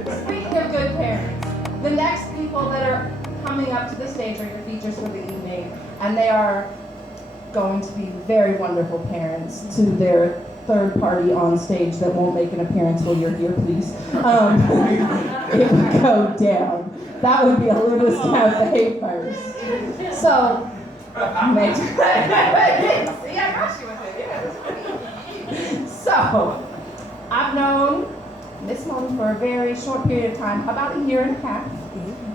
Speaking of good parents, the next people that are coming up to the stage are your features for the evening, and they are going to be very wonderful parents to their third party on stage that won't make an appearance while you're here, please. It would go down. That would be a Lewis Cafe first. So, make see, I got you with it. Yeah, so, I've known Ms. Moni for a very short period of time, about a year and a half.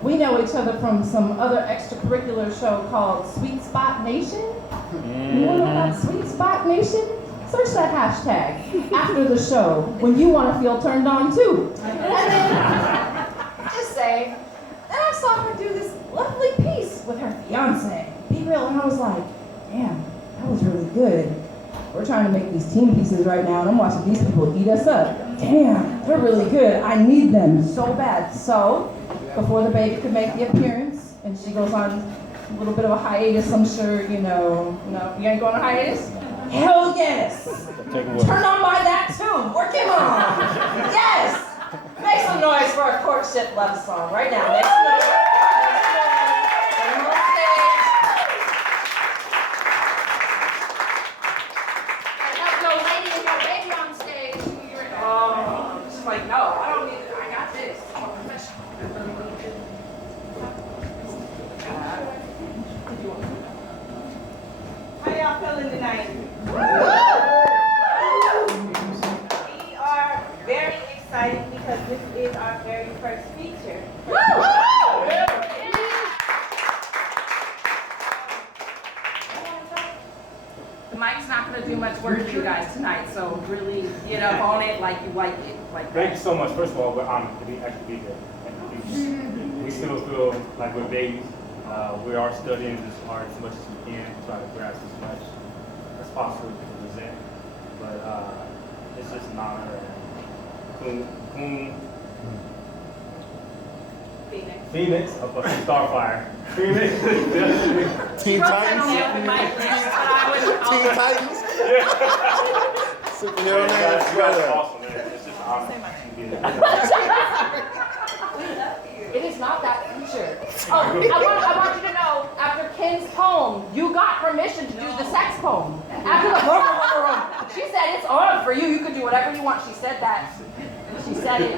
We know each other from some other extracurricular show called Sweet Spot Nation. You want to know about Sweet Spot Nation? Search that hashtag after the show when you want to feel turned on too. And then, just say, then I saw her do this lovely piece with her fiance, Beereal, and I was like, damn, that was really good. We're trying to make these team pieces right now, and I'm watching these people eat us up. Damn, they're really good. I need them so bad. So, before the baby could make the appearance, and she goes on a little bit of a hiatus, I'm sure, you know, you ain't going on a hiatus? Hell yes! Turn on by that too. Work him on. Yes! Make some noise for a courtship love song right now. Make some noise. Get him on stage. Have no lady and your baby on stage. She's like, no, I don't need it. I got this. I'm a professional. How y'all feeling tonight? We are very excited because this is our very first feature. The mic's not going to do much work for you guys tonight, so really get up on it like you like it. Thank you so much. First of all, we're honored to actually be here. We still feel like we're babies. We are studying this art as much as we can, try to grasp as much as possible to present. But it's just an honor. Phoenix of Starfire. Phoenix. Teen Titans? Teen Titans? Superhero You names, guys are brother. awesome, man. It's just an honor to be here. It is not that feature. Oh, I want you to know, after Ken's poem, you got permission to do the sex poem. After the she said it's on for you. You could do whatever you want. She said that. She said it.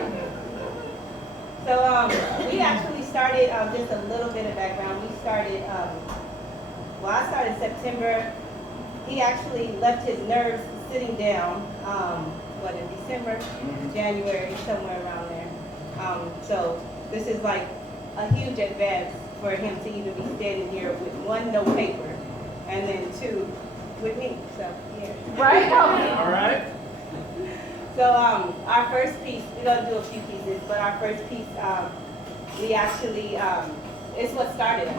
So we actually started, just a little bit of background. We started, I started September. He actually left his nerves sitting down, in December, January, somewhere around there. So this is like a huge advance for him to even be standing here with one, no paper, and then two, with me. So, yeah. Right? All right. So our first piece, we're going to do a few pieces, but our first piece, we actually, it's what started us.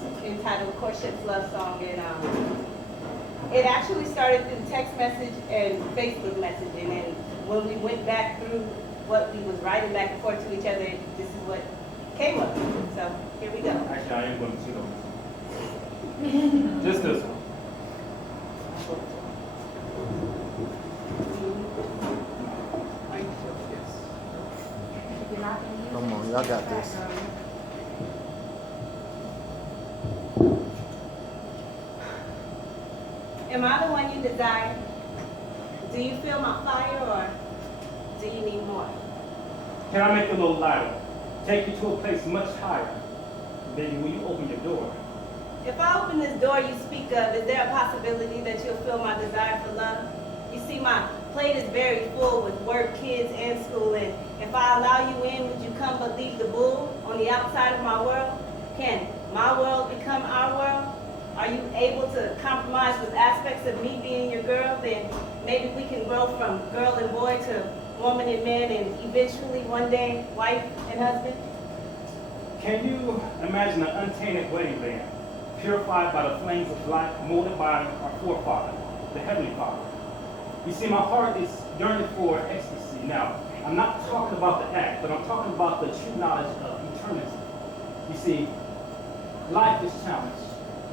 It's entitled Courtship Love Song, and it actually started through text message and Facebook messaging, and when we went back through what we was writing back and forth to each other, this is what came up. So here we go. Actually, I am going to cheat on this. Just this one. Come on, y'all got this. Am I the one you desire? Do you feel my fire, or do you need more? Can I make it a little lighter? Take you to a place much higher. Baby, will you open your door? If I open this door you speak of, is there a possibility that you'll feel my desire for love? You see, my plate is very full with work, kids, and school, and if I allow you in, would you come but leave the bull on the outside of my world? Can my world become our world? Are you able to compromise with aspects of me being your girl? Then maybe we can grow from girl and boy to woman and man, and eventually one day wife and husband. Can you imagine an untainted wedding band, purified by the flames of life, molded by our forefather, the Heavenly Father? You see, my heart is yearning for ecstasy. Now, I'm not talking about the act, but I'm talking about the true knowledge of eternity. You see, life is challenged,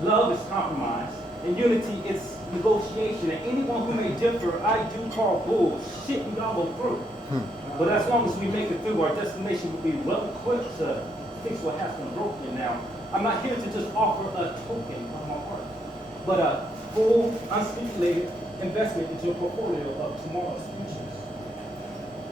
love is compromise, and unity is negotiation. And anyone who may differ, I do call bullshit. We gotta go through. But as long as we make it through, our destination will be well equipped to fix what has been broken. Now, I'm not here to just offer a token of my heart, but a full, unspeculated investment into a portfolio of tomorrow's futures.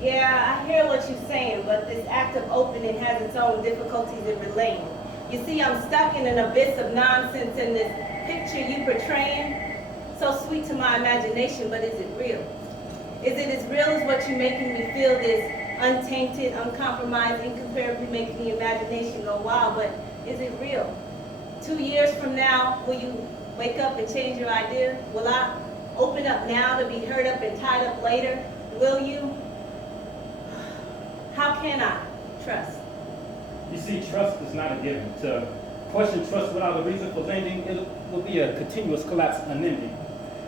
Yeah, I hear what you're saying, but this act of opening has its own difficulties in relaying. You see, I'm stuck in an abyss of nonsense in this picture you portraying. So sweet to my imagination, but is it real? Is it as real as what you're making me feel, this untainted, uncompromised, incomparably making the imagination go wild, but is it real? 2 years from now, will you wake up and change your idea? Will I open up now to be hurt up and tied up later? Will you? How can I trust? You see, trust is not a given. To question trust without a reason for lending, it will be a continuous collapse unending.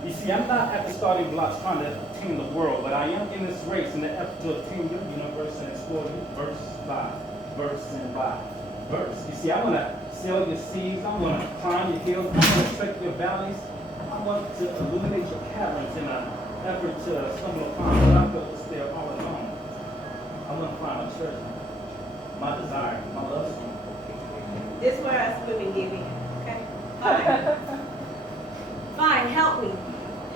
You see, I'm not at the starting blocks trying to obtain the world, but I am in this race in the effort to obtain your universe and explore you verse by verse and by verse. You see, I want to sail your seas, I want to climb your hills, I want to trek your valleys, I want to illuminate your caverns in an effort to stumble upon what I felt was there all along. I want to find my treasure, my desire, my love song. This is where us women give in, okay? Fine. Fine, help me.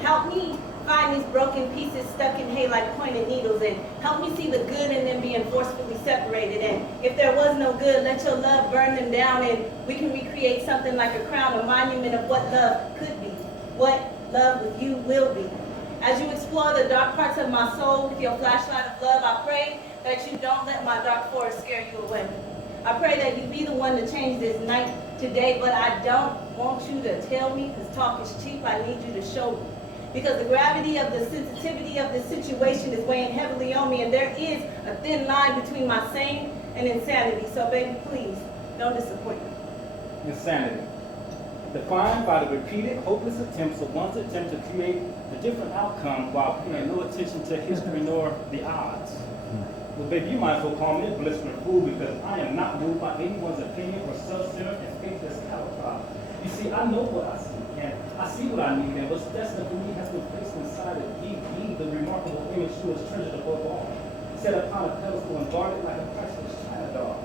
Help me find these broken pieces stuck in hay like pointed needles, and help me see the good in them being forcefully separated. And if there was no good, let your love burn them down, and we can recreate something like a crown, a monument of what love could be, what love with you will be. As you explore the dark parts of my soul with your flashlight of love, I pray that you don't let my dark forest scare you away. I pray that you be the one to change this night today, but I don't want you to tell me, because talk is cheap. I need you to show me. Because the gravity of the sensitivity of this situation is weighing heavily on me, and there is a thin line between my sane and insanity. So baby, please, don't disappoint me. Insanity. Defined by the repeated, hopeless attempts of one's attempt to create a different outcome while paying no attention to history nor the odds. Well, baby, you might as well call me a blistering fool, because I am not moved by anyone's opinion or self-centered and faithless caliber. You see, I know what I see, and I see what I need, and what's destined for me has been placed inside of ye, the remarkable image who is treasured above all, set upon a pedestal and guarded like a priceless china dog.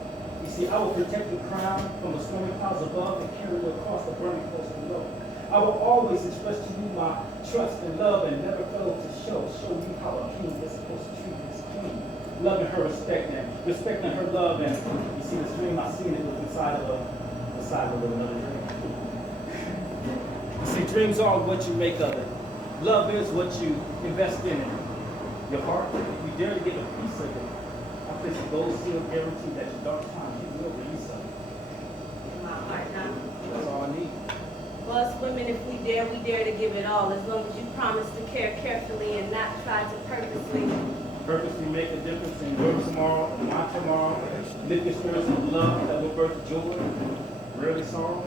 You see, I will protect the crown from the stormy clouds above and carry it across the burning coast below. I will always express to you my trust and love and never fail to show you how a king is supposed to treat his queen. Loving her respecting her love, and you see this dream, I seen it was inside of another dream. You see, dreams are what you make of it. Love is what you invest in it. Your heart, if you dare to get a piece of it, I place a gold seal guarantee that your dark times you will release of it. In my heart now. That's all I need. Well, us women, if we dare to give it all, as long as you promise to care carefully and not try to Purposely make a difference in your tomorrow and my tomorrow. Lift your spirits of love that will birth joy, rarely sorrow.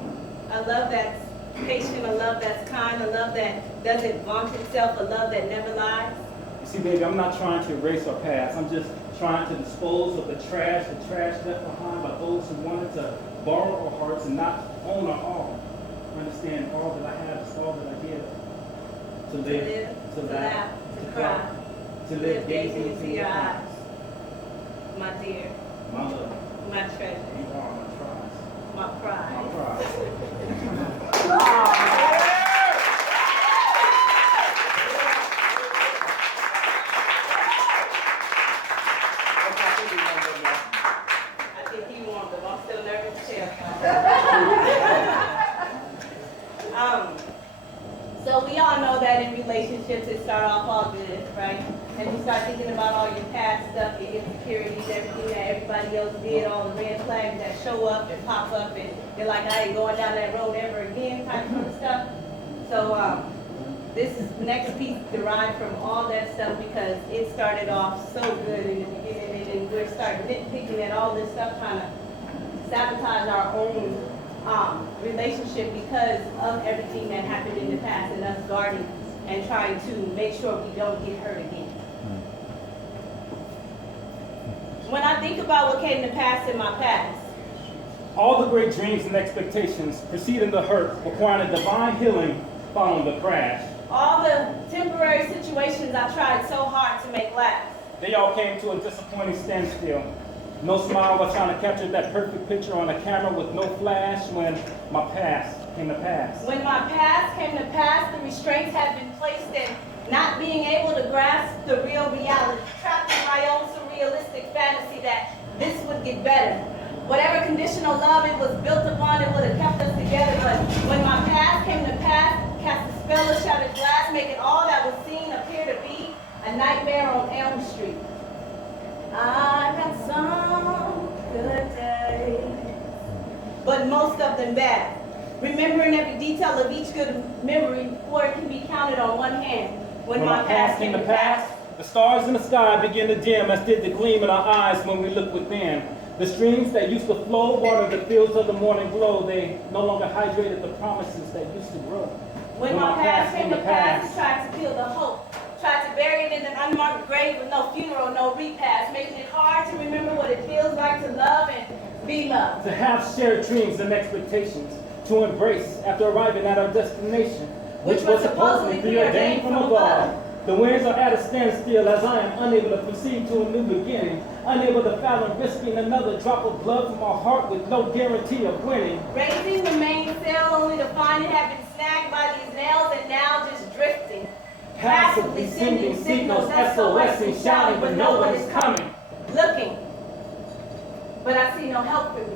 A love that's patient, a love that's kind, a love that doesn't vaunt itself, a love that never lies. You see, baby, I'm not trying to erase our past. I'm just trying to dispose of the trash left behind by those who wanted to borrow our hearts and not own our all. Understand, all that I have is all that I give. To live, to laugh, to cry, to live gazing into your eyes. My dear, My love, my treasure, you are my prize. my pride. My prize. I think he won, but I'm still nervous too. So we all know that in relationships it start off all good, right? And you start thinking about all your past stuff, your insecurities, everything that everybody else did, all the red flags that show up and pop up, and you're like, I ain't going down that road ever again, type of stuff. So this next piece derived from all that stuff because it started off so good in the beginning, and then we're starting nitpicking at all this stuff, trying to sabotage our own relationship because of everything that happened in the past and us guarding and trying to make sure we don't get hurt again. When I think about what came to pass in my past, All the great dreams and expectations preceding the hurt, requiring a divine healing following the crash. all the temporary situations I tried so hard to make last, they all came to a disappointing standstill. No smile while trying to capture that perfect picture on a camera with no flash when my past came to pass. When my past came to pass, the restraints had been placed in not being able to grasp the real reality, trapped in my own surrealistic fantasy that this would get better. Whatever conditional love it was built upon, it would have kept us together. But when my past came to pass, cast a spell of shattered glass, making all that was seen appear to be a nightmare on Elm Street. I had some good days, but most of them bad. Remembering every detail of each good memory, for it can be counted on one hand. When my past came to pass, the stars in the sky began to dim, as did the gleam in our eyes when we looked within. The streams that used to flow watered the fields of the morning glow. They no longer hydrated the promises that used to grow. When my past came to pass, he tried to kill the hope. Tried to bury it in an unmarked grave with no funeral, no repast, making it hard to remember what it feels like to love and be loved. To have shared dreams and expectations, to embrace after arriving at our destination, which was supposedly preordained from above. The winds are at a standstill as I am unable to proceed to a new beginning, unable to fathom risking another drop of blood from my heart with no guarantee of winning. Raising the mainsail only to find it had been snagged by these nails and now just drifting. Passively sending signals, SOS-ing, shouting, but no one is coming. Looking, but I see no help for me.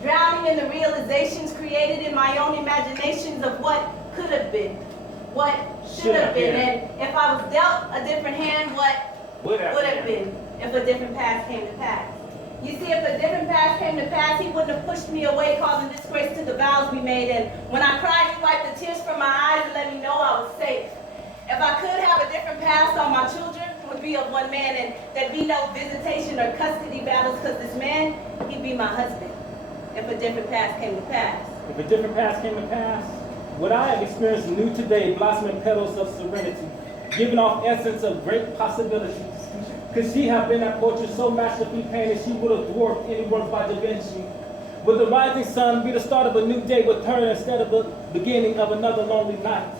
Drowning in the realizations created in my own imaginations of what could have been, what should have been, and if I was dealt a different hand, what would have been if a different past came to pass. You see, if a different past came to pass, he wouldn't have pushed me away, causing disgrace to the vows we made, and when I cried, he wiped the tears from my eyes and let me know I was safe. If I could have a different past, all my children would be of one man, and there'd be no visitation or custody battles, because this man, he'd be my husband, if a different past came to pass. If a different past came to pass, what I have experienced new today, blossoming petals of serenity, giving off essence of great possibilities. Could she have been that portrait so masterfully painted, she would have dwarfed any work by Da Vinci? Would the rising sun be the start of a new day with her instead of the beginning of another lonely night?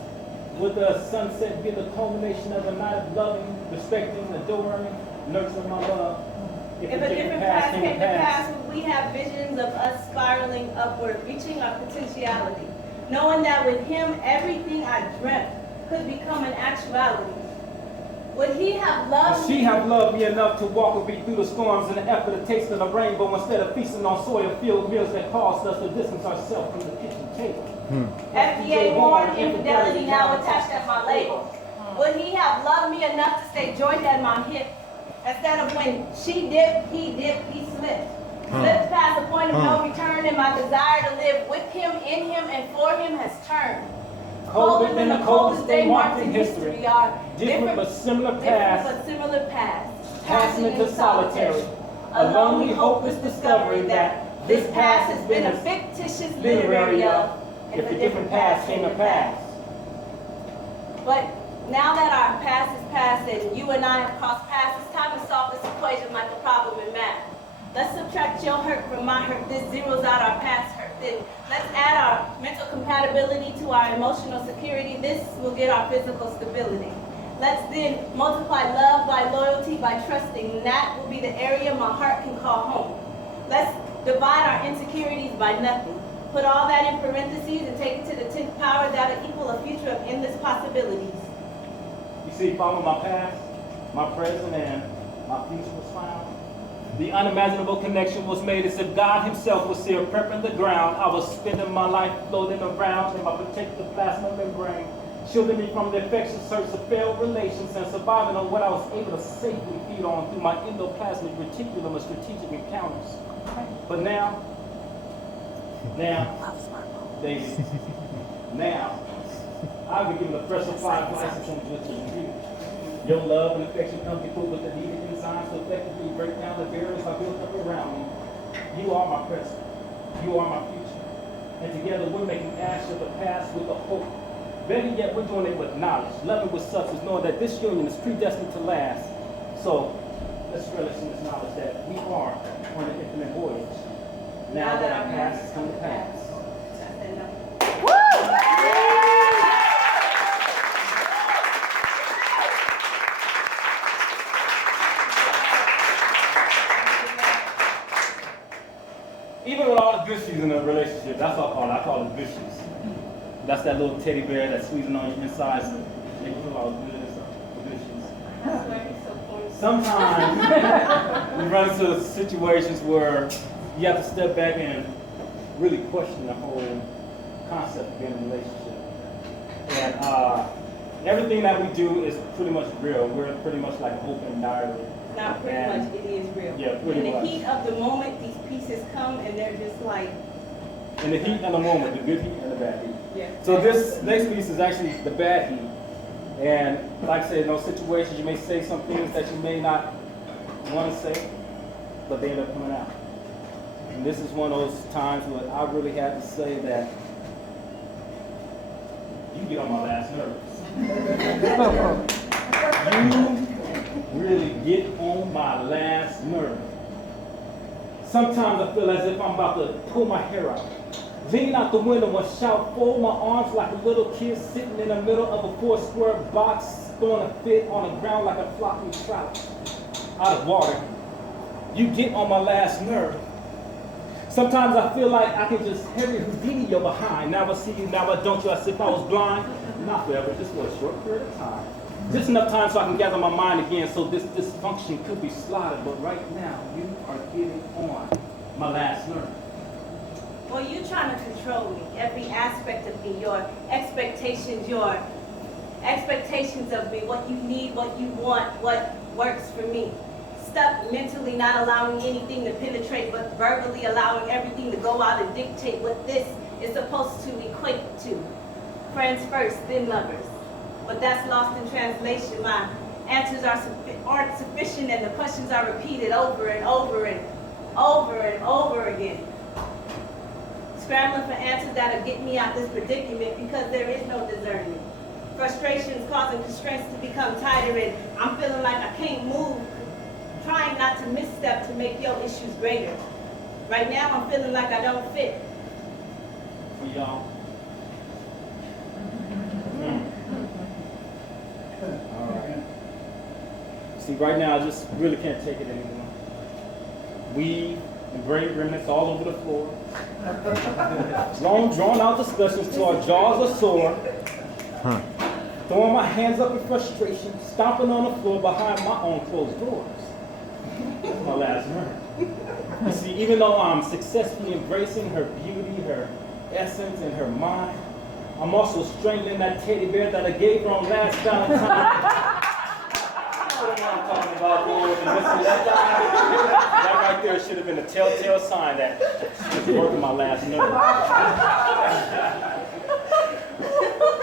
Would the sunset be the culmination of a night of loving, respecting, adoring, nurturing my love? If a different past came to pass, would we have visions of us spiraling upward, reaching our potentiality, knowing that with him, everything I dreamt could become an actuality? Would he have loved me? She have loved me enough to walk with me through the storms in the effort of tasting the rainbow instead of feasting on soil-filled meals that caused us to distance ourselves from the kitchen table. FDA warned, infidelity now attached as my label. Would he have loved me enough to stay joined at my hip? Instead of when she dipped, he slipped. Slipped past the point of no return, and my desire to live with him, in him, and for him has turned. Colder than the coldest day marked in history are different but similar paths, passionate and solitary. A lonely, hopeless discovery that this past has been a fictitious literary of, if a different past came to pass. But now that our past is past and you and I have crossed paths, it's time to solve this equation like a problem in math. Let's subtract your hurt from my hurt. This zeroes out our past hurt. Then let's add our mental compatibility to our emotional security. This will get our physical stability. Let's then multiply love by loyalty, by trusting. That will be the area my heart can call home. Let's divide our insecurities by nothing. Put all that in parentheses and take it to the 10th power. That will equal a future of endless possibilities. You see, following my past, my present, and my future was found. The unimaginable connection was made as if God himself was here prepping the ground. I was spending my life floating around in my protective plasma membrane, shielding me from the infectious search of failed relations and surviving on what I was able to safely feed on through my endoplasmic reticulum of strategic encounters. But now, David, now, I'll be given a fresh applied license into you. Your love and affection come equipped with the needed enzymes to effectively break down the barriers I built up around me. You are my present. You are my future. And together we're making ash of the past with a hope. Better yet, we're doing it with knowledge, loving with substance, knowing that this union is predestined to last. So let's relish in this knowledge that we are on an infinite voyage. Now that our past has come to pass. gushies in a relationship. That's what I call it. I call it gushies. That's that little teddy bear that's squeezing on your insides. Make you feel all good and stuff. Gushies. Sometimes we run into situations where you have to step back and really question the whole concept of being in a relationship. And everything that we do is pretty much real. We're pretty much like an open diary. Not pretty much, it is real. Yeah, pretty much. In the heat of the moment, these pieces come and they're just like. In the heat of the moment, the good heat and the bad heat. Yeah. So this next piece is actually the bad heat. And like I said, in those situations, you may say some things that you may not want to say, but they end up coming out. And this is one of those times where I really had to say that you get on my last nerves. You really get on my last nerve. Sometimes I feel as if I'm about to pull my hair out. Lean out the window and shout, fold my arms like a little kid sitting in the middle of a 4-square box, throwing a fit on the ground like a flopping trout out of water. You get on my last nerve. Sometimes I feel like I can just Harry Houdini your behind. Now I see you, now I don't you, as if I was blind. Not forever, just for a short period of time. Just enough time so I can gather my mind again so this dysfunction could be slaughtered. But right now, you are getting on my last nerve. Well, you're trying to control me, every aspect of me, your expectations of me, what you need, what you want, what works for me. Stuck mentally, not allowing anything to penetrate, but verbally allowing everything to go out and dictate what this is supposed to equate to. Friends first, then lovers. But that's lost in translation. My answers aren't sufficient and the questions are repeated over and over and over and over again. Scrambling for answers that'll get me out this predicament because there is no discernment. Frustrations causing constraints to become tighter and I'm feeling like I can't move, trying not to misstep to make your issues greater. Right now I'm feeling like I don't fit. For y'all. Alright. See, right now I just really can't take it anymore. Weave and brain remnants all over the floor. Long drawn out discussions till our jaws are sore. Throwing my hands up in frustration, stomping on the floor behind my own closed doors. That's my last nerve. You see, even though I'm successfully embracing her beauty, her essence, and her mind, I'm also strangling that teddy bear that I gave her on last Valentine's. You know what I'm talking about, boy. That right there should have been a telltale sign that she's working my last nerve.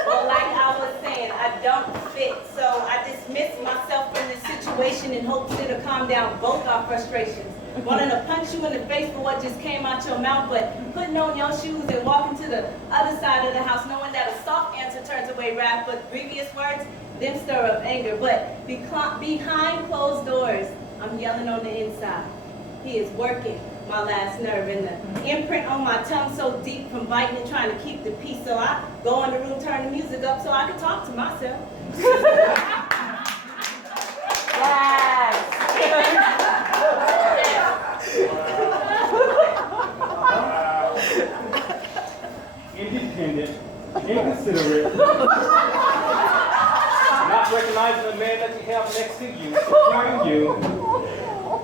Well, like I was saying, I don't fit, so I dismiss myself from this situation in hopes it'll calm down both our frustrations. Wanting to punch you in the face for what just came out your mouth, but putting on your shoes and walking to the other side of the house, knowing that a soft answer turns away wrath, but previous words, them stir up anger. But behind closed doors, I'm yelling on the inside. He is working my last nerve, and the imprint on my tongue so deep from biting and trying to keep the peace. So I go in the room, turn the music up so I can talk to myself. Independent, inconsiderate, not recognizing the man that you have next to you, securing you,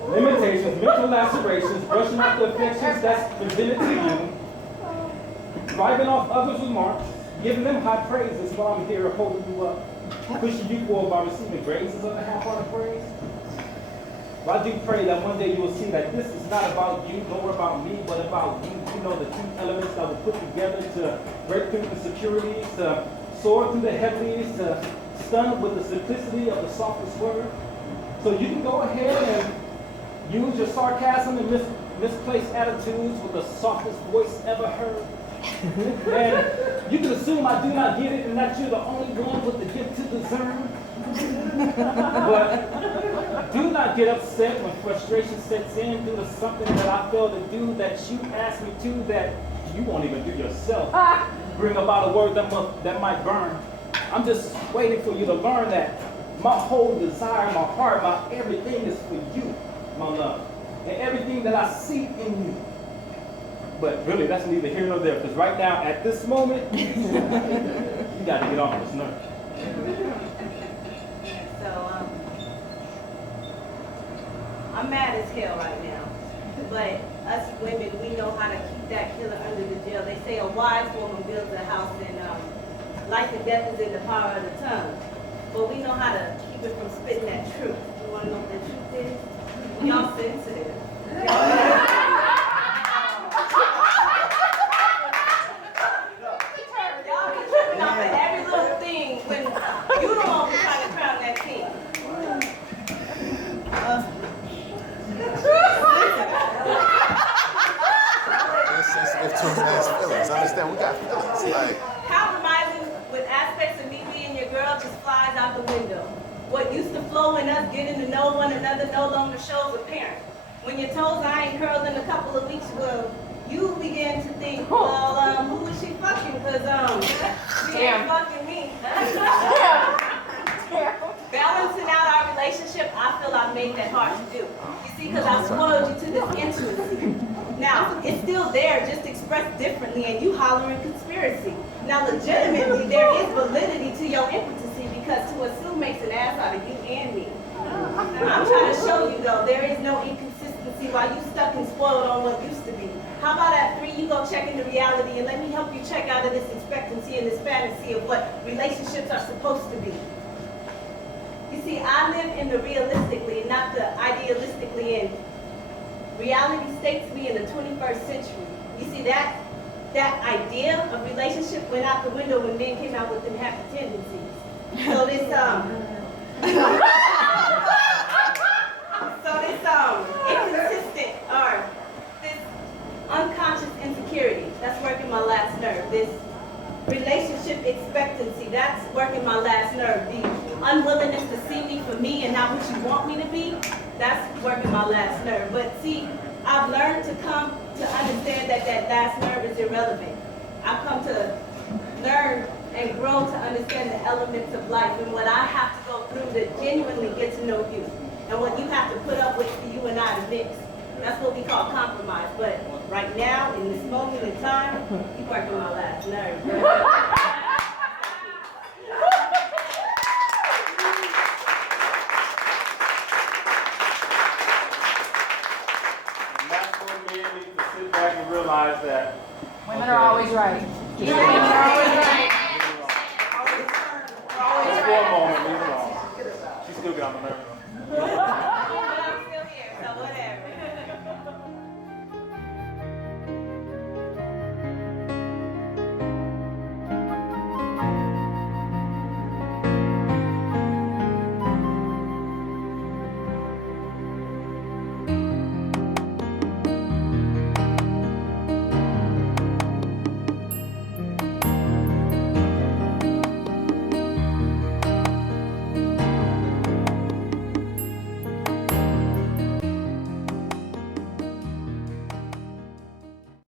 limitations, mental lacerations, brushing off the affections that's presented to you, driving off others' remarks, giving them high praises while I'm here holding you up, pushing you forward by receiving praises of the half-hearted praise. But I do pray that one day you will see that this is not about you, nor about me, but about you. You know, the two elements that were put together to break through the insecurities, to soar through the heavenlies, to stun with the simplicity of the softest word. So you can go ahead and use your sarcasm and misplaced attitudes with the softest voice ever heard. And you can assume I do not get it and that you're the only one with the gift to discern. But do not get upset when frustration sets in due to something that I failed to do that you asked me to that you won't even do yourself. Bring about a word that might burn. I'm just waiting for you to learn that my whole desire, my heart, my everything is for you, my love. And everything that I see in you, But really, that's neither here nor there, because right now, at this moment, you got to get on this nerve. So, I'm mad as hell right now. But us women, we know how to keep that killer under the jail. They say a wise woman builds a house, and life and death is in the power of the tongue. But we know how to keep it from spitting that truth. You want to know what the truth is? Y'all sensitive. Y'all be tripping off at every little thing when you the one who's trying to crown that king. It's sensitive to a man's feelings. Understand? We got feelings. Like, Compromising with aspects of me being your girl just flies out the window. What used to flow in us getting to know one another no longer shows apparent. When your toes I ain't curled in a couple of weeks, well, you begin to think, well, who is she fucking? Because she ain't fucking me. Balancing out our relationship, I feel I've made that hard to do. You see, because I spoiled you to this intimacy. Now, it's still there, just expressed differently, and you hollering conspiracy. Now, legitimately, there is validity to your impotency, because to assume makes an ass out of you and me. I'm trying to show you, though, there is no inconsistency while you stuck and spoiled on what used to be. How about at 3, you go check into reality and let me help you check out of this expectancy and this fantasy of what relationships are supposed to be. You see, I live in the realistically, not the idealistically, and reality states me in the 21st century. You see, that idea of relationship went out the window when men came out with them happy tendencies. So this inconsistent or this unconscious insecurity, that's working my last nerve. This relationship expectancy, that's working my last nerve. The unwillingness to see me for me and not what you want me to be, that's working my last nerve. But see, I've learned to come to understand that that last nerve is irrelevant. I've come to learn and grow to understand the elements of life and what I have to go through to genuinely get to know you. And what you have to put up with for you and I to mix. That's what we call compromise. But right now, in this moment in time, you're working my last nerve. Masculine men need to sit back and realize that Women are always right. Just for a moment, leave it alone. She still got on the nerve.